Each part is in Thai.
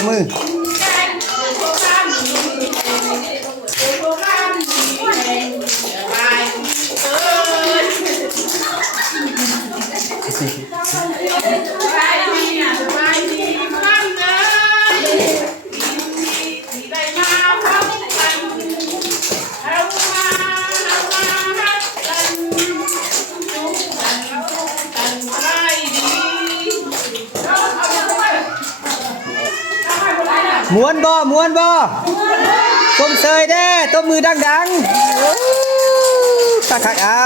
บมือม้วนบ่ม้วนบ่ต้มเซยเด้ต้มมือดังๆคักๆเอา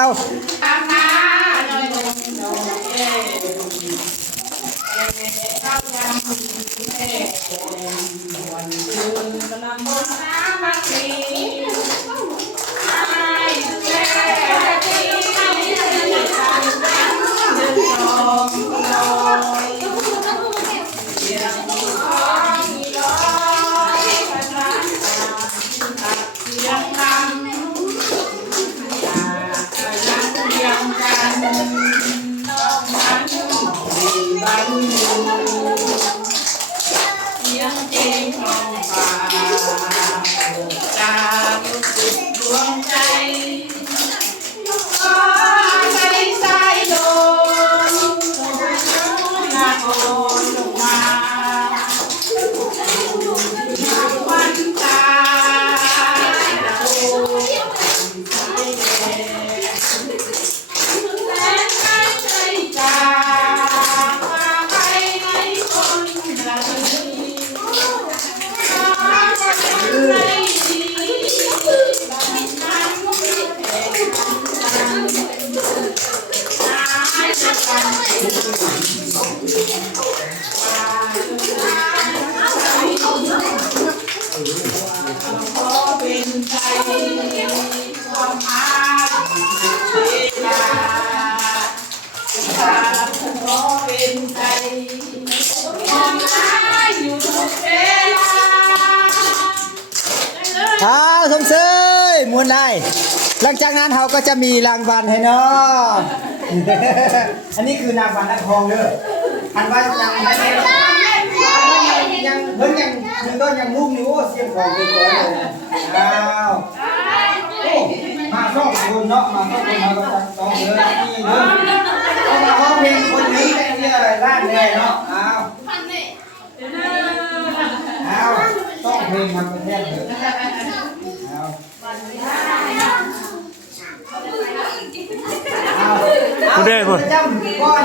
สมเสยมวนได้หลังจากนั้นเขาก็จะมีรางวัลให้เนาะ อันนี้คือรางวัลนักทองเด้ออันว่ายังไม่ได้ยังเพิ่งยังคือก็ยังลุ่มอยู่เสียงของตัวเลยอ้าวมาสองคนเนาะมาสองคนมาก็ต้องเยอะนี่เด้อเอามาร้องเพลงคนนี้ได้เรียกอะไรร้านเลยเนาะอ้าวต้องเพลงทำประเทศเถอะคุณเด้คุณจำก้อน